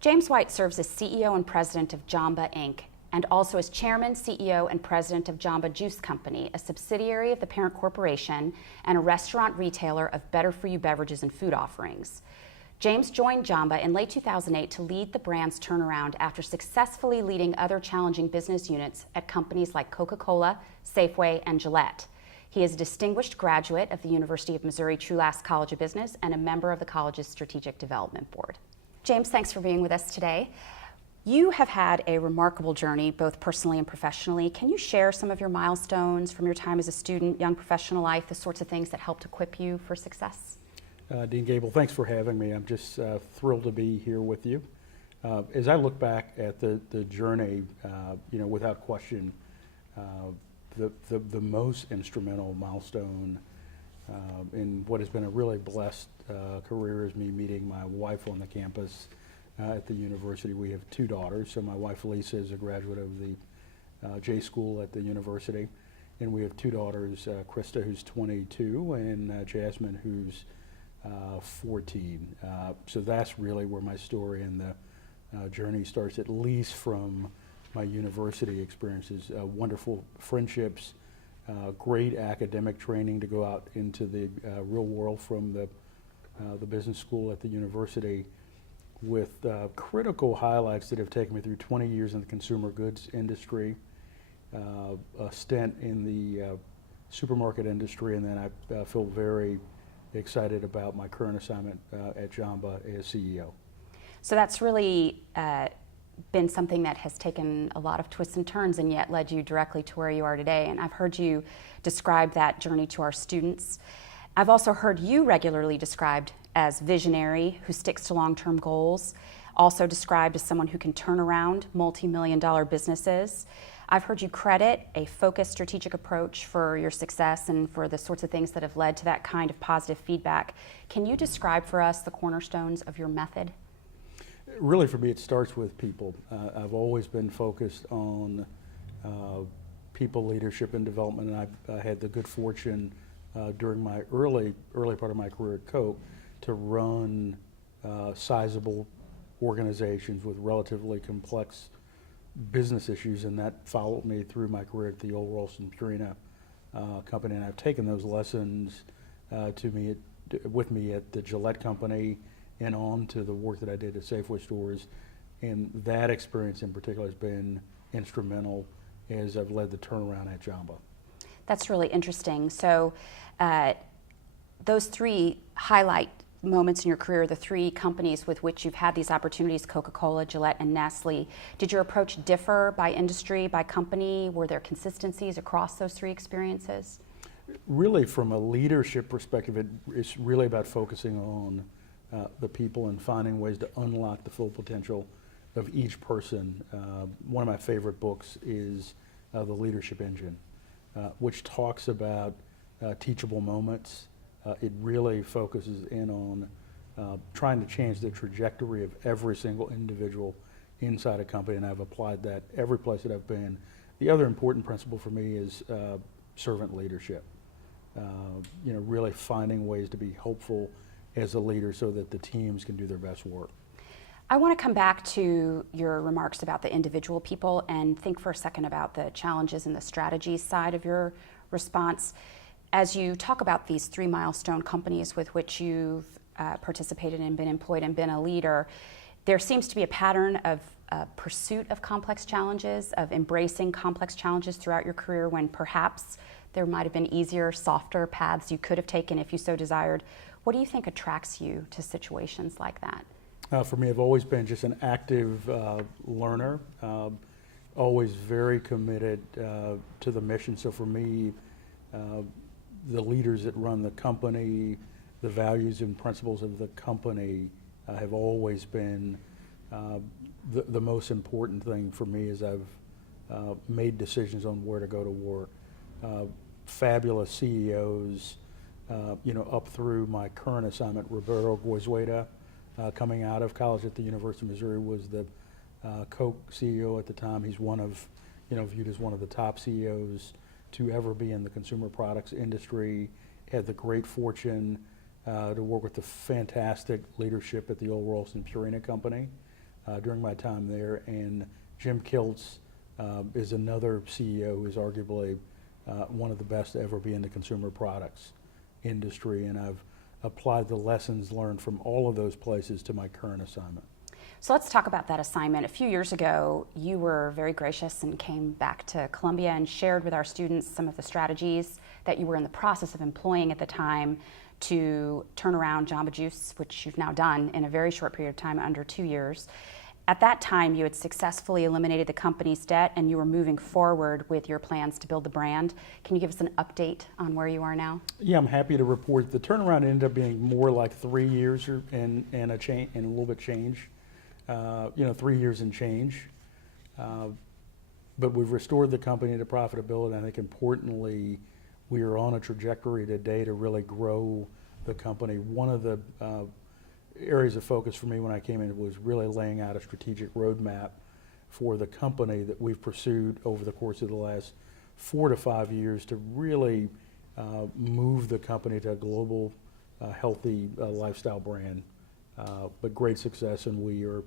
James White serves as CEO and president of Jamba, Inc., and also as chairman, CEO, and president of Jamba Juice Company, a subsidiary of the parent corporation and a restaurant retailer of better-for-you beverages and food offerings. James joined Jamba in late 2008 to lead the brand's turnaround after successfully leading other challenging business units at companies like Coca-Cola, Safeway, and Gillette. He is a distinguished graduate of the University of Missouri Trulaske College of Business and a member of the college's Strategic Development Board. James, thanks for being with us today. You have had a remarkable journey, both personally and professionally. Can you share some of your milestones from your time as a student, young professional life, the sorts of things that helped equip you for success? Dean Gable, thanks for having me. I'm just thrilled to be here with you. As I look back at the journey, without question, the most instrumental milestone in what has been a really blessed career is me meeting my wife on the campus at the university. We have two daughters. So my wife Lisa is a graduate of the J School at the university, and we have two daughters, Krista, who's 22, and Jasmine, who's 14. So that's really where my story and the journey starts, at least from my university experiences. Wonderful friendships, great academic training to go out into the real world from the business school at the university, with critical highlights that have taken me through 20 years in the consumer goods industry, a stint in the supermarket industry, and then I feel very excited about my current assignment at Jamba as CEO. So that's really been something that has taken a lot of twists and turns and yet led you directly to where you are today. And I've heard you describe that journey to our students. I've also heard you regularly described as visionary, who sticks to long-term goals, also described as someone who can turn around multi-million-dollar businesses. I've heard you credit a focused strategic approach for your success and for the sorts of things that have led to that kind of positive feedback. Can you describe for us the cornerstones of your method? Really, for me, it starts with people. I've always been focused on people leadership and development, and I had the good fortune during my early part of my career at Coke to run sizable organizations with relatively complex business issues, and that followed me through my career at the old Ralston Purina company, and I've taken those lessons with me at the Gillette company and on to the work that I did at Safeway stores, and that experience in particular has been instrumental as I've led the turnaround at Jamba. That's really interesting. So those three highlight moments in your career, the three companies with which you've had these opportunities, Coca-Cola, Gillette, and Nestle. Did your approach differ by industry, by company? Were there consistencies across those three experiences? Really, from a leadership perspective, it's really about focusing on the people and finding ways to unlock the full potential of each person. One of my favorite books is The Leadership Engine, which talks about teachable moments. It really focuses in on trying to change the trajectory of every single individual inside a company, and I've applied that every place that I've been. The other important principle for me is servant leadership. Really finding ways to be hopeful as a leader so that the teams can do their best work. I want to come back to your remarks about the individual people and think for a second about the challenges and the strategies side of your response. As you talk about these three milestone companies with which you've participated and been employed and been a leader, there seems to be a pattern of pursuit of complex challenges, of embracing complex challenges throughout your career when perhaps there might have been easier, softer paths you could have taken if you so desired. What do you think attracts you to situations like that? For me, I've always been just an active learner, always very committed to the mission. So for me, the leaders that run the company, the values and principles of the company have always been the most important thing for me as I've made decisions on where to go to work. Fabulous CEOs, up through my current assignment. Roberto Goizueta, coming out of college at the University of Missouri, was the Coke CEO at the time. He's viewed as one of the top CEOs to ever be in the consumer products industry. Had the great fortune to work with the fantastic leadership at the old Ralston Purina company. during my time there, and Jim Kiltz is another CEO who is arguably one of the best to ever be in the consumer products industry, and I've applied the lessons learned from all of those places to my current assignment. So let's talk about that assignment. A few years ago, you were very gracious and came back to Columbia and shared with our students some of the strategies that you were in the process of employing at the time to turn around Jamba Juice, which you've now done in a very short period of time, under 2 years. At that time, you had successfully eliminated the company's debt and you were moving forward with your plans to build the brand. Can you give us an update on where you are now? Yeah, I'm happy to report the turnaround ended up being more like 3 years and a little bit change. 3 years and change. But we've restored the company to profitability. I think importantly, we are on a trajectory today to really grow the company. One of the areas of focus for me when I came in was really laying out a strategic roadmap for the company that we've pursued over the course of the last 4 to 5 years to really move the company to a global, healthy lifestyle brand. But great success, and we are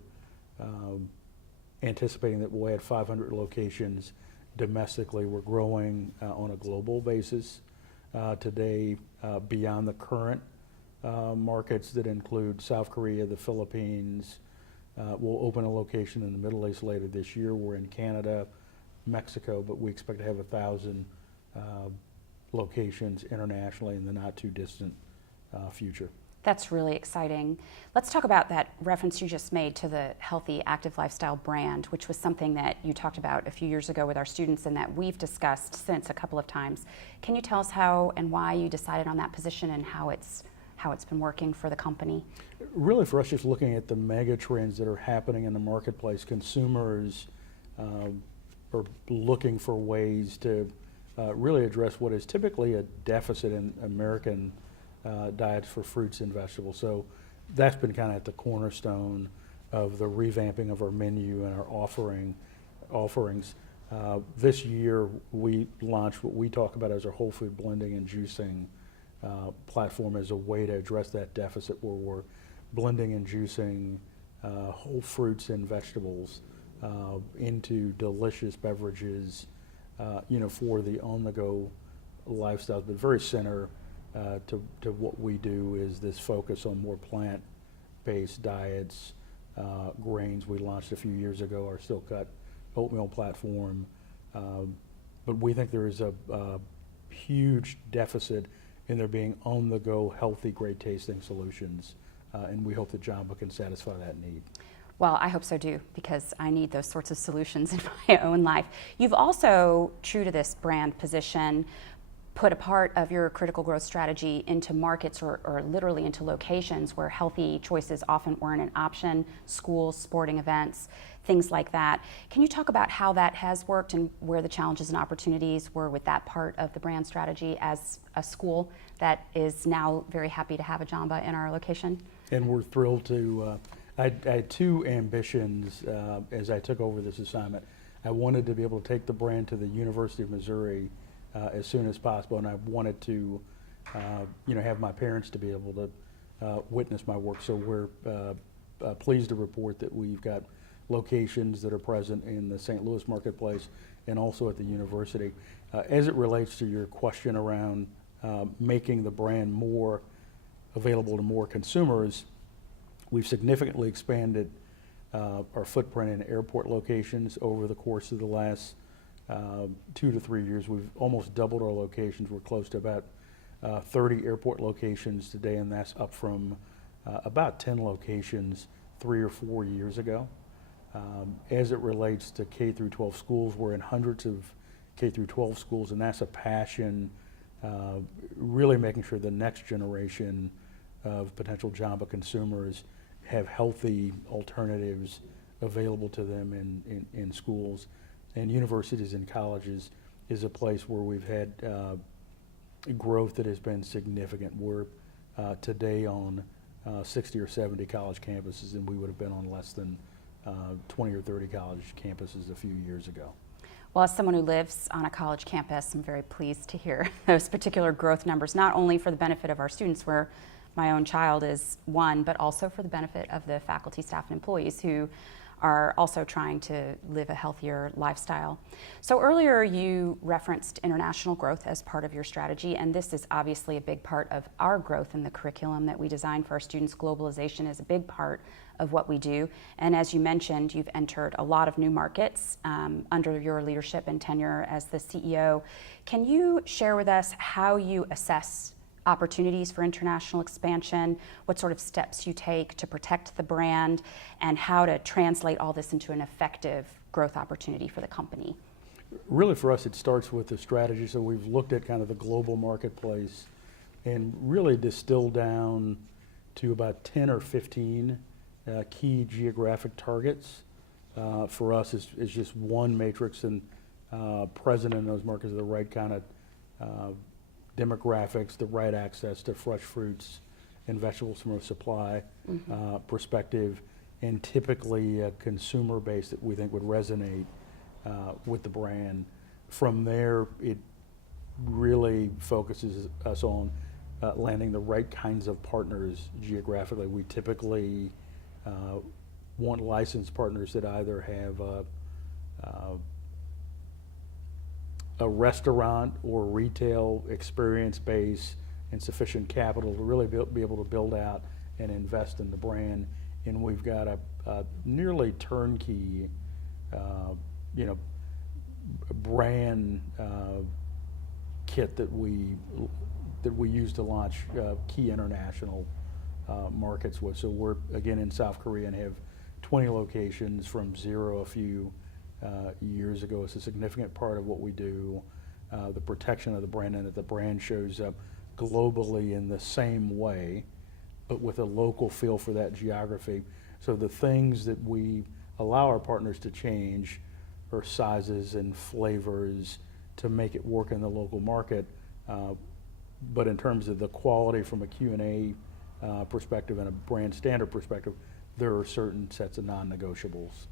anticipating that we'll add 500 locations domestically. We're growing on a global basis today beyond the current markets that include South Korea, the Philippines. We'll open a location in the Middle East later this year. We're in Canada, Mexico, but we expect to have 1,000 locations internationally in the not too distant future. That's really exciting. Let's talk about that reference you just made to the healthy, active lifestyle brand, which was something that you talked about a few years ago with our students and that we've discussed since a couple of times. Can you tell us how and why you decided on that position and how it's been working for the company? Really for us, just looking at the mega trends that are happening in the marketplace, consumers are looking for ways to really address what is typically a deficit in American diets for fruits and vegetables. So that's been kind of at the cornerstone of the revamping of our menu and our offerings. This year we launched what we talk about as our whole food blending and juicing platform as a way to address that deficit, where we're blending and juicing whole fruits and vegetables into delicious beverages, for the on-the-go lifestyles, but very center to what we do is this focus on more plant-based diets, grains. We launched a few years ago our Still Cut oatmeal platform, but we think there is a huge deficit in there being on-the-go, healthy, great tasting solutions, and we hope that Jamba can satisfy that need. Well, I hope so too, because I need those sorts of solutions in my own life. You've also, true to this brand position, put a part of your critical growth strategy into markets or literally into locations where healthy choices often weren't an option, schools, sporting events, things like that. Can you talk about how that has worked and where the challenges and opportunities were with that part of the brand strategy as a school that is now very happy to have a Jamba in our location? And we're thrilled to, I had two ambitions as I took over this assignment. I wanted to be able to take the brand to the University of Missouri as soon as possible, and I wanted to, have my parents to be able to witness my work. So we're pleased to report that we've got locations that are present in the St. Louis marketplace and also at the university. As it relates to your question around making the brand more available to more consumers, we've significantly expanded our footprint in airport locations over the course of the last 2 to 3 years. We've almost doubled our locations. We're close to about 30 airport locations today, and that's up from about 10 locations 3 or 4 years ago. As it relates to K through 12 schools, we're in hundreds of K through 12 schools, and that's a passion, really making sure the next generation of potential Jamba consumers have healthy alternatives available to them in schools. And universities and colleges is a place where we've had growth that has been significant. We're today on 60 or 70 college campuses, and we would have been on less than 20 or 30 college campuses a few years ago. Well, as someone who lives on a college campus, I'm very pleased to hear those particular growth numbers, not only for the benefit of our students, where my own child is one, but also for the benefit of the faculty, staff, and employees who are also trying to live a healthier lifestyle. So earlier you referenced international growth as part of your strategy, and this is obviously a big part of our growth in the curriculum that we design for our students. Globalization is a big part of what we do, and as you mentioned, you've entered a lot of new markets under your leadership and tenure as the CEO. Can you share with us how you assess opportunities for international expansion, what sort of steps you take to protect the brand, and how to translate all this into an effective growth opportunity for the company? Really for us, it starts with the strategy. So we've looked at kind of the global marketplace and really distilled down to about 10 or 15 key geographic targets. For us, is just one matrix, and present in those markets are the right kind of demographics, the right access to fresh fruits and vegetables from a supply perspective, and typically a consumer base that we think would resonate with the brand. From there, it really focuses us on landing the right kinds of partners geographically. We typically want licensed partners that either have a restaurant or retail experience base and sufficient capital to really be able to build out and invest in the brand. And we've got a nearly turnkey, brand kit that we use to launch key international markets with. So we're again in South Korea and have 20 locations from zero a few years ago. It's a significant part of what we do. The protection of the brand, and that the brand shows up globally in the same way, but with a local feel for that geography. So the things that we allow our partners to change are sizes and flavors to make it work in the local market. But in terms of the quality from a Q&A perspective and a brand standard perspective, there are certain sets of non-negotiables.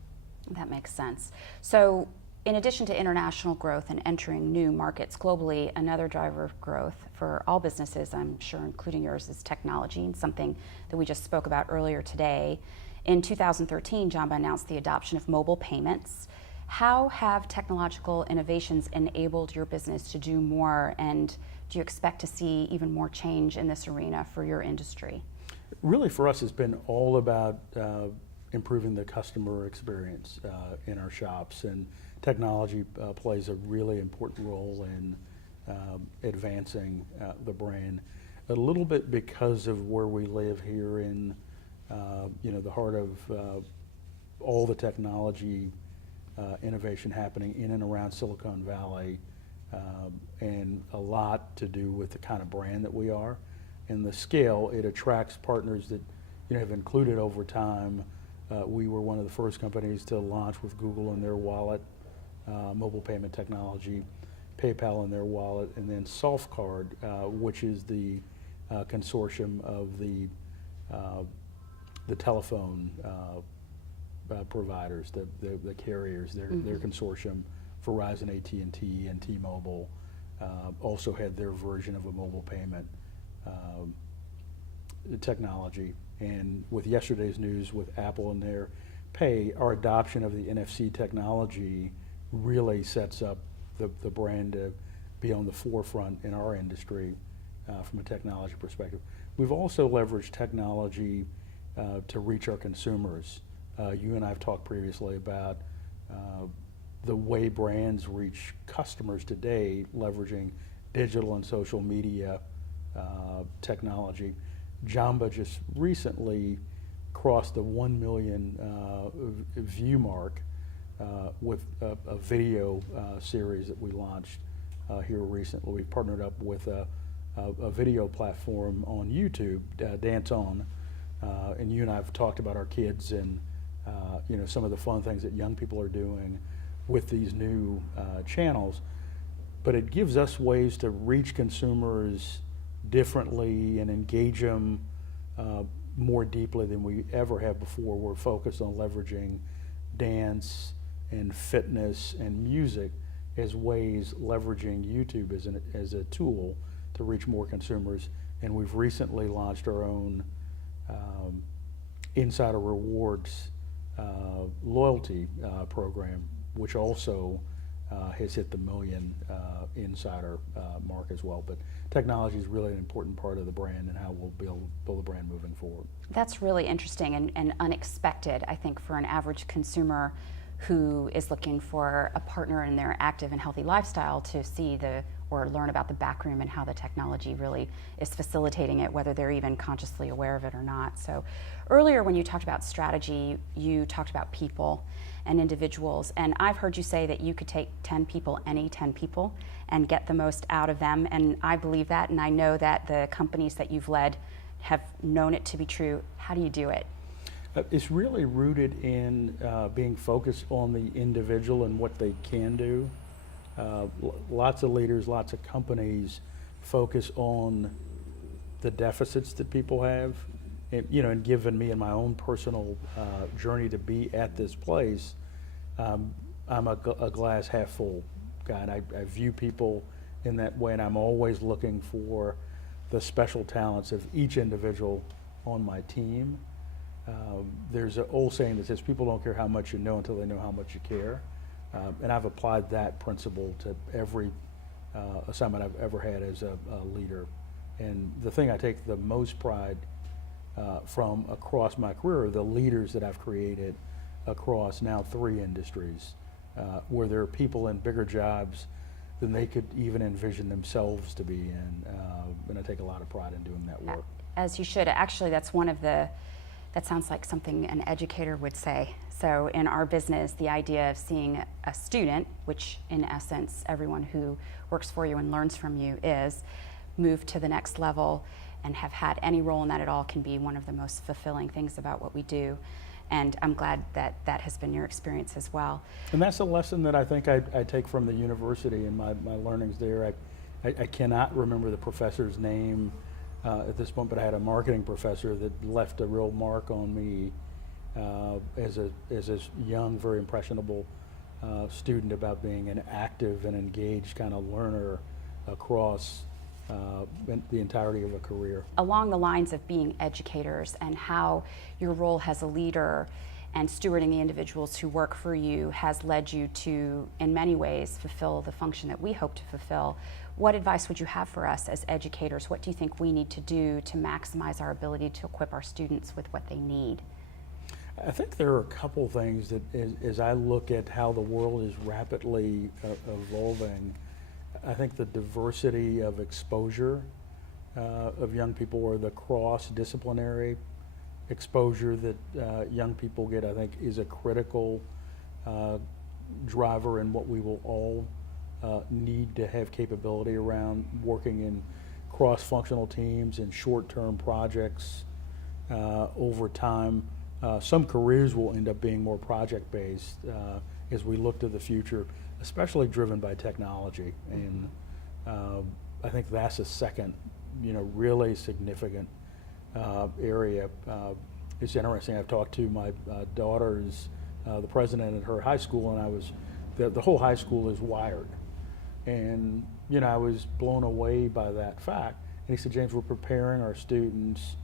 That makes sense. So in addition to international growth and entering new markets globally, another driver of growth for all businesses, I'm sure including yours, is technology, and something that we just spoke about earlier today. In 2013, Jamba announced the adoption of mobile payments. How have technological innovations enabled your business to do more, and do you expect to see even more change in this arena for your industry? Really for us, it's been all about improving the customer experience in our shops, and technology plays a really important role in advancing the brand. A little bit because of where we live here in the heart of all the technology innovation happening in and around Silicon Valley, and a lot to do with the kind of brand that we are and the scale. It attracts partners that have included over time. We were one of the first companies to launch with Google in their wallet, mobile payment technology, PayPal in their wallet, and then SoftCard, which is the consortium of the telephone providers, the carriers. Their consortium, Verizon, AT&T, and T-Mobile, also had their version of a mobile payment technology. And with yesterday's news with Apple and their Pay, our adoption of the NFC technology really sets up the brand to be on the forefront in our industry from a technology perspective. We've also leveraged technology to reach our consumers. You and I have talked previously about the way brands reach customers today, leveraging digital and social media technology. Jamba just recently crossed the 1 million view mark with a video series that we launched here recently. We've partnered up with a video platform on YouTube, Dance On, and you and I have talked about our kids and some of the fun things that young people are doing with these new channels. But it gives us ways to reach consumers differently and engage them more deeply than we ever have before. We're focused on leveraging dance and fitness and music as ways, leveraging YouTube as a tool to reach more consumers. And we've recently launched our own Insider Rewards loyalty program, which also has hit the million insider mark as well. But technology is really an important part of the brand and how we'll build the brand moving forward. That's really interesting and unexpected, I think, for an average consumer who is looking for a partner in their active and healthy lifestyle to see or learn about the back room and how the technology really is facilitating it, whether they're even consciously aware of it or not. So earlier when you talked about strategy, you talked about people and individuals, and I've heard you say that you could take 10 people, any 10 people, and get the most out of them, and I believe that, and I know that the companies that you've led have known it to be true. How do you do it? It's really rooted in being focused on the individual and what they can do. Lots of leaders, lots of companies focus on the deficits that people have. And given me and my own personal journey to be at this place, I'm a glass half full guy, and I view people in that way, and I'm always looking for the special talents of each individual on my team. There's an old saying that says people don't care how much you know until they know how much you care. And I've applied that principle to every assignment I've ever had as a leader. And the thing I take the most pride from across my career are the leaders that I've created across now 3 industries, where there are people in bigger jobs than they could even envision themselves to be in. And I take a lot of pride in doing that work. As you should. Actually, that's that sounds like something an educator would say. So in our business, the idea of seeing a student, which in essence everyone who works for you and learns from you is, move to the next level and have had any role in that at all can be one of the most fulfilling things about what we do. And I'm glad that that has been your experience as well. And that's a lesson that I think I take from the university and my learnings there. I cannot remember the professor's name at this point, but I had a marketing professor that left a real mark on me as a young, very impressionable student about being an active and engaged kind of learner across the entirety of a career. Along the lines of being educators and how your role as a leader and stewarding the individuals who work for you has led you to, in many ways, fulfill the function that we hope to fulfill, what advice would you have for us as educators? What do you think we need to do to maximize our ability to equip our students with what they need? I think there are a couple things that, as I look at how the world is rapidly evolving, I think the diversity of exposure of young people, or the cross-disciplinary exposure that young people get, I think is a critical driver in what we will all need to have capability around working in cross-functional teams and short-term projects over time. Some careers will end up being more project-based as we look to the future, especially driven by technology. And I think that's a second, really significant area. It's interesting. I've talked to my daughter's the president at her high school, and the whole high school is wired, and I was blown away by that fact. And he said, "James, we're preparing our students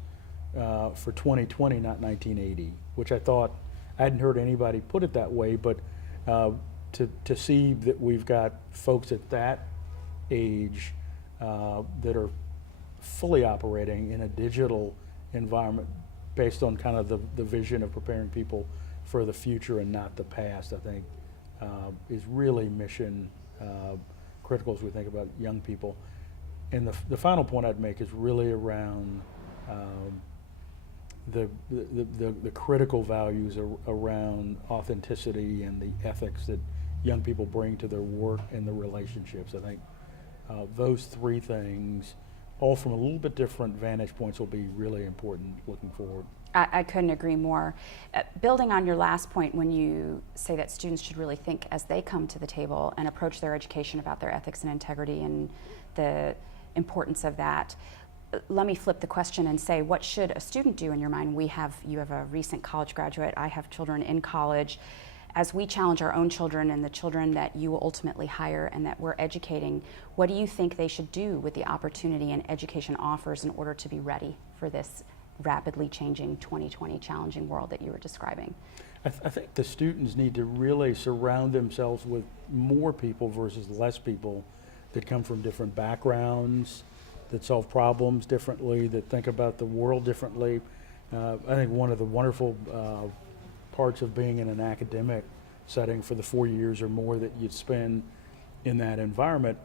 for 2020, not 1980," which I thought, I hadn't heard anybody put it that way, but to see that we've got folks at that age that are fully operating in a digital environment based on kind of the vision of preparing people for the future and not the past, I think is really mission critical as we think about young people. And the final point I'd make is really around the critical values around authenticity and the ethics that young people bring to their work and the relationships. I think those 3 things, all from a little bit different vantage points, will be really important looking forward. I couldn't agree more. Building on your last point, when you say that students should really think as they come to the table and approach their education about their ethics and integrity and the importance of that, let me flip the question and say, what should a student do in your mind? You have a recent college graduate, I have children in college. As we challenge our own children and the children that you will ultimately hire and that we're educating, what do you think they should do with the opportunity and education offers in order to be ready for this rapidly changing 2020 challenging world that you were describing? I think the students need to really surround themselves with more people versus less people that come from different backgrounds, that solve problems differently, that think about the world differently. I think one of the wonderful parts of being in an academic setting for the 4 years or more that you'd spend in that environment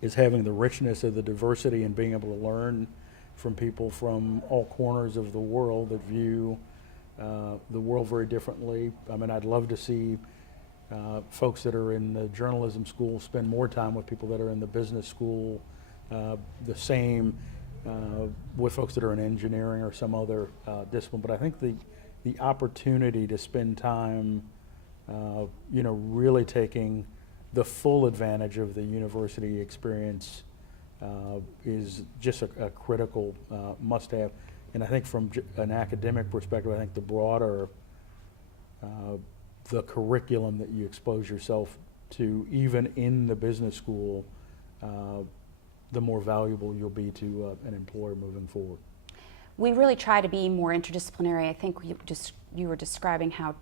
is having the richness of the diversity and being able to learn from people from all corners of the world that view the world very differently. I mean, I'd love to see folks that are in the journalism school spend more time with people that are in the business school, the same with folks that are in engineering or some other discipline. But I think the opportunity to spend time, really taking the full advantage of the university experience is just a critical must-have. And I think from an academic perspective, I think the broader the curriculum that you expose yourself to, even in the business school, the more valuable you'll be to an employer moving forward. We really try to be more interdisciplinary. I think you were describing how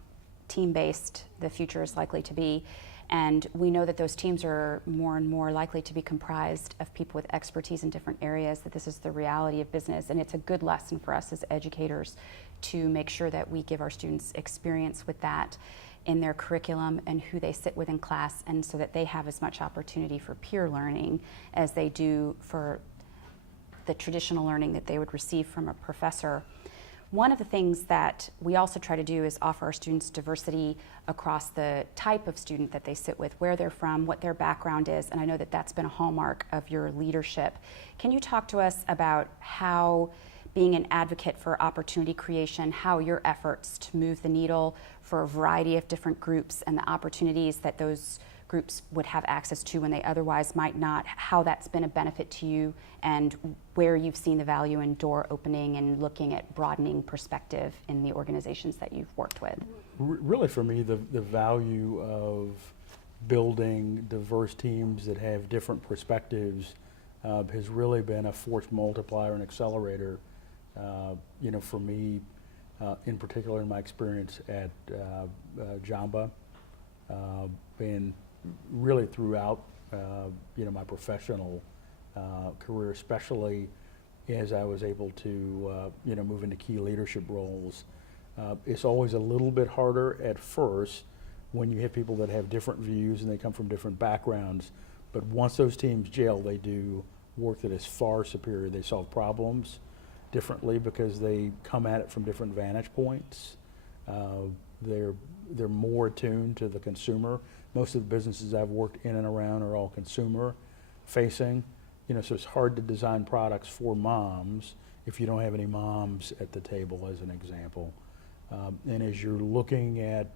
team-based the future is likely to be. And we know that those teams are more and more likely to be comprised of people with expertise in different areas, that this is the reality of business. And it's a good lesson for us as educators to make sure that we give our students experience with that in their curriculum and who they sit with in class, and so that they have as much opportunity for peer learning as they do for the traditional learning that they would receive from a professor. One of the things that we also try to do is offer our students diversity across the type of student that they sit with, where they're from, what their background is, and I know that that's been a hallmark of your leadership. Can you talk to us about how being an advocate for opportunity creation, how your efforts to move the needle for a variety of different groups and the opportunities that those groups would have access to when they otherwise might not, how that's been a benefit to you, and where you've seen the value in door opening and looking at broadening perspective in the organizations that you've worked with? Really, for me, the value of building diverse teams that have different perspectives has really been a force multiplier and accelerator. For me, in particular, in my experience at Jamba, and really throughout, my professional career, especially as I was able to, move into key leadership roles. It's always a little bit harder at first when you have people that have different views and they come from different backgrounds. But once those teams gel, they do work that is far superior. They solve problems differently because they come at it from different vantage points. They're more attuned to the consumer. Most of the businesses I've worked in and around are all consumer facing. So it's hard to design products for moms if you don't have any moms at the table, as an example. And as you're looking at,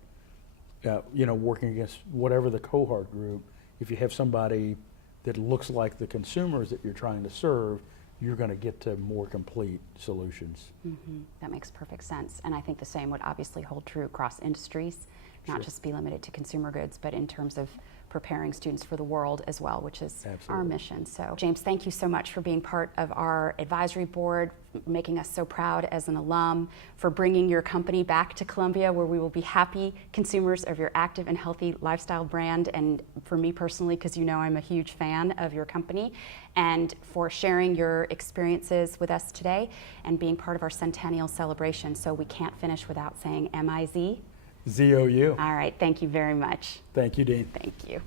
working against whatever the cohort group, if you have somebody that looks like the consumers that you're trying to serve, you're going to get to more complete solutions. Mm-hmm. That makes perfect sense. And I think the same would obviously hold true across industries, not just be limited to consumer goods, but in terms of preparing students for the world as well, which is our mission. So, James, thank you so much for being part of our advisory board, making us so proud as an alum, for bringing your company back to Columbia, where we will be happy consumers of your active and healthy lifestyle brand, and for me personally, because I'm a huge fan of your company, and for sharing your experiences with us today and being part of our Centennial Celebration. So we can't finish without saying MIZ. ZOU. All right, thank you very much. Thank you, Dean. Thank you.